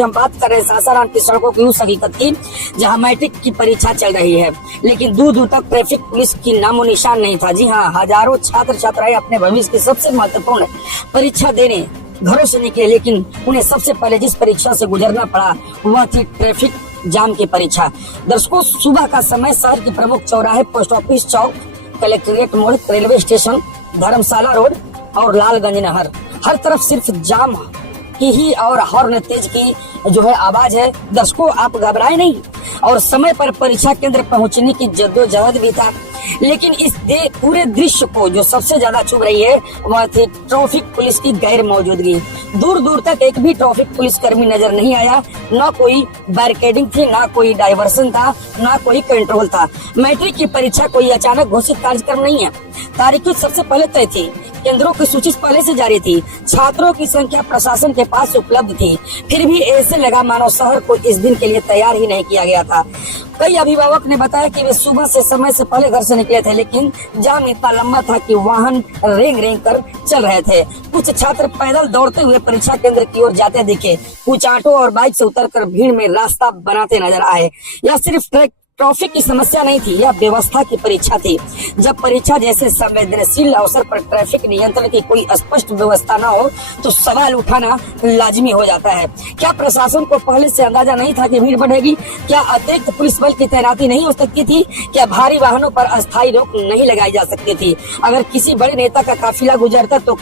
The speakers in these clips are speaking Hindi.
हम बात कर रहे हैं सासाराम की सड़कों की उस हकीकत की जहां मैट्रिक की परीक्षा चल रही है, लेकिन दूर दूर तक ट्रैफिक पुलिस की नामो निशान नहीं था। जी हाँ, हजारों छात्र छात्राएं अपने भविष्य की सबसे महत्वपूर्ण परीक्षा देने घरों से निकले, लेकिन उन्हें सबसे पहले जिस परीक्षा से गुजरना पड़ा वह थी ट्रैफिक जाम की परीक्षा। दर्शकों, सुबह का समय शहर के प्रमुख चौराहे, पोस्ट ऑफिस चौक, कलेक्ट्रेट मोड़, रेलवे स्टेशन, धर्मशाला रोड और लालगंज नहर, हर तरफ सिर्फ जाम की ही और हॉर्न तेज की जो है आवाज है। दर्शकों, आप घबराए नहीं और समय पर परीक्षा केंद्र पहुंचने की जद्दोजहद भी था, लेकिन इस पूरे दृश्य को जो सबसे ज्यादा चुभ रही है वह थी ट्रैफिक पुलिस की गैर मौजूदगी। दूर दूर तक एक भी ट्रैफिक पुलिस कर्मी नजर नहीं आया, न कोई बैरिकेडिंग थी, न कोई डायवर्सन था, न कोई कंट्रोल था। मैट्रिक की परीक्षा कोई अचानक घोषित कार्यक्रम नहीं है। तारीखें सबसे पहले तय थी, केंद्रों की सूची पहले से जारी थी, छात्रों की संख्या प्रशासन के पास उपलब्ध थी, फिर भी ऐसे लगा मानो शहर को इस दिन के लिए तैयार ही नहीं किया गया था। कई अभिभावक ने बताया कि वे सुबह से समय से पहले घर से निकले थे, लेकिन जाम इतना लंबा था कि वाहन रेंग रेंग कर चल रहे थे। कुछ छात्र पैदल दौड़ते हुए परीक्षा केंद्र की ओर जाते दिखे, कुछ ऑटो और बाइक से उतरकर भीड़ में रास्ता बनाते नजर आए। यह सिर्फ ट्रैफिक की समस्या नहीं थी, यह व्यवस्था की परीक्षा थी। जब परीक्षा जैसे संवेदनशील अवसर पर ट्रैफिक नियंत्रण की कोई स्पष्ट व्यवस्था न हो तो सवाल उठाना लाजमी हो जाता है। क्या प्रशासन को पहले से अंदाजा नहीं था कि भीड़ बढ़ेगी? क्या अतिरिक्त पुलिस बल की तैनाती नहीं हो सकती थी? क्या भारी वाहनों पर अस्थायी रोक नहीं लगाई जा सकती थी? अगर किसी बड़े नेता का काफिला गुजरता तो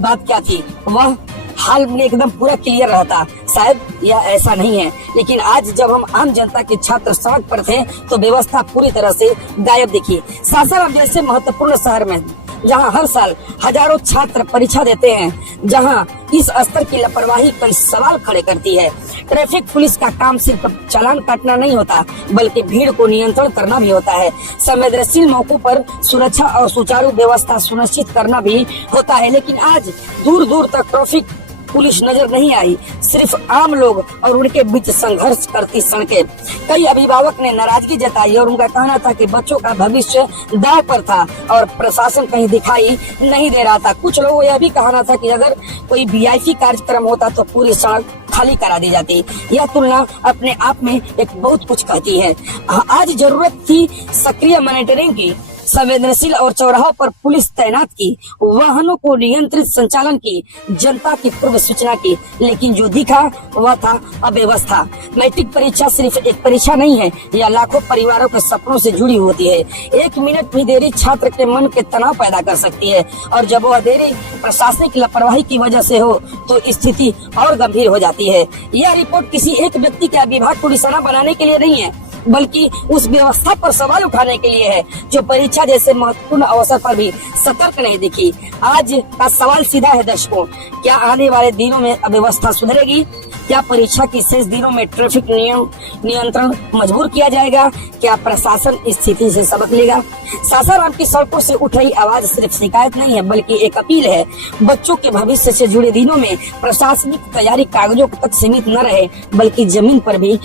बात क्या थी, वह हाल में एकदम पूरा क्लियर रहता। शायद यह ऐसा नहीं है, लेकिन आज जब हम आम जनता के छात्र सड़क पर थे तो व्यवस्था पूरी तरह से गायब दिखी। सासाराम जैसे महत्वपूर्ण शहर में जहां हर साल हजारों छात्र परीक्षा देते हैं, जहां इस स्तर की लापरवाही कई सवाल खड़े करती है। ट्रैफिक पुलिस का काम सिर्फ चालान काटना नहीं होता, बल्कि भीड़ को नियंत्रण करना भी होता है। संवेदनशील मौकों पर सुरक्षा और सुचारू व्यवस्था सुनिश्चित करना भी होता है, लेकिन आज दूर दूर तक ट्रैफिक पुलिस नजर नहीं आई, सिर्फ आम लोग और उनके बीच संघर्ष करती सड़कें। कई अभिभावक ने नाराजगी जताई और उनका कहना था कि बच्चों का भविष्य दांव पर था और प्रशासन कहीं दिखाई नहीं दे रहा था। कुछ लोगों यह भी कहना था कि अगर कोई वीआईपी कार्यक्रम होता तो पूरी सड़क खाली करा दी जाती। यह तुलना अपने आप में एक बहुत कुछ कहती है। आज जरूरत थी सक्रिय मॉनिटरिंग की, संवेदनशील और चौराहों पर पुलिस तैनात की, वाहनों को नियंत्रित संचालन की, जनता की पूर्व सूचना की, लेकिन जो दिखा वह था अव्यवस्था। मैट्रिक परीक्षा सिर्फ एक परीक्षा नहीं है, यह लाखों परिवारों के सपनों से जुड़ी होती है। एक मिनट भी देरी छात्र के मन के तनाव पैदा कर सकती है, और जब वह देरी प्रशासनिक लापरवाही की वजह से हो तो स्थिति और गंभीर हो जाती है। यह रिपोर्ट किसी एक व्यक्ति के विभाग को निशाना बनाने के लिए नहीं है, बल्कि उस व्यवस्था पर सवाल उठाने के लिए है जो परीक्षा जैसे महत्वपूर्ण अवसर पर भी सतर्क नहीं दिखी। आज का सवाल सीधा है दर्शकों, क्या आने वाले दिनों में अव्यवस्था सुधरेगी? क्या परीक्षा के शेष दिनों में ट्रैफिक नियंत्रण मजबूर किया जाएगा? क्या प्रशासन इस स्थिति से सबक लेगा? सासाराम की सड़कों से उठ रही आवाज सिर्फ शिकायत नहीं है, बल्कि एक अपील है। बच्चों के भविष्य से जुड़े दिनों में प्रशासनिक तैयारी कागजों तक सीमित न रहे, बल्कि जमीन पर भी